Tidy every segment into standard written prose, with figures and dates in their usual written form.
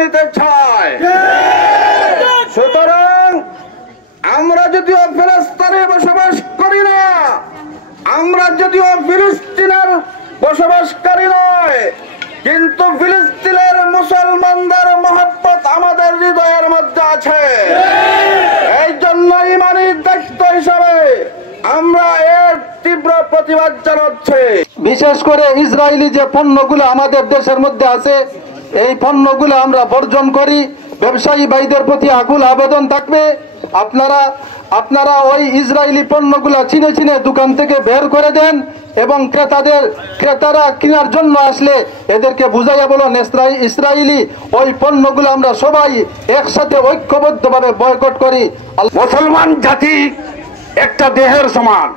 নিতে চায়। সুতরাং আমরা যদিও ফিলিস্তিনে বসবাস করি না, আমরা যদিও ফিলিস্তিনের বসবাসকারী নয়, কিন্তু ফিলিস্তিনের মুসলমানদের মহব্বত আমাদের হৃদয়ের মধ্যে আছে। এই জন্য ইমানি দায়িত্ব হিসাবে আমরা এর তীব্র প্রতিবাদ জানাচ্ছি। বিশেষ করে ইসরায়েলি যে পণ্যগুলো আমাদের দেশের মধ্যে আছে, এই পণ্যগুলো আমরা বর্জন করি। ব্যবসায়ী ভাইদের প্রতি আকুল আবেদন থাকবে, আপনারা ওই ইসরায়েলি পণ্যগুলো চিনে চিনে দোকান থেকে বের করে দেন এবং ক্রেতারা কেনার জন্য আসলে এদেরকে বুঝাইয়া বলুন ইসরায়েলি ওই পণ্যগুলো আমরা সবাই একসাথে ঐক্যবদ্ধভাবে বয়কট করি। মুসলমান জাতি একটা দেহের সমান।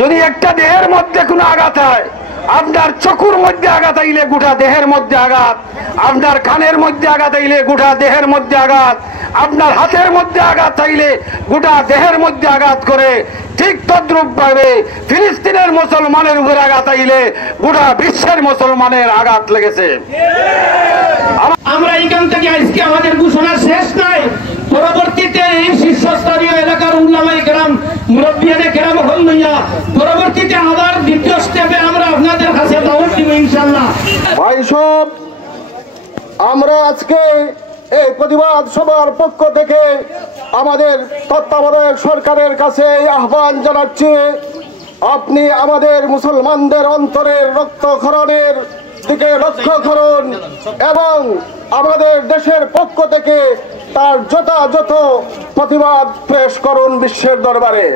যদি একটা দেহের মধ্যে কোনো আঘাত হয়, আপনার চকুর মধ্যে আঘাত আইলে গোটা দেহের মধ্যে আঘাত, আপনার কানের মধ্যে আঘাত আইলে গোটা দেহের মধ্যে আঘাত, আপনার হাতের মধ্যে আঘাত আইলে গোটা দেহের মধ্যে আঘাত করে, ঠিক তদ্রূপ ভাবে ফিলিস্তিনের মুসলমানের উপর আঘাত আইলে গোটা বিশ্বের মুসলমানের আঘাত লেগেছে। আমরা এখান থেকে আজকে আমাদের ঘোষণা শেষ নয়, পরবর্তীতে এই শীর্ষস্থানীয় এলাকার উলামায়ে কেরাম, মুরব্বিয়ানে কেরাম হল লইয়া পরবর্তীতে আবার দ্বিতীয় স্টেপে আমরা আপনাদের কাছে দাওয়াত দিব ইনশাআল্লাহ। ভাই সব, আমরা আজকে এই প্রতিবাদ সভার পক্ষ থেকে আমাদের তত্ত্বাবধায়ক সরকারের কাছে আহ্বান জানাচ্ছি, আপনি আমাদের মুসলমানদের অন্তরের রক্তক্ষরণের দিকে লক্ষ্য করুন এবং আমাদের দেশের পক্ষ থেকে তার যথাযথ প্রতিবাদ পেশ করুন বিশ্বের দরবারে।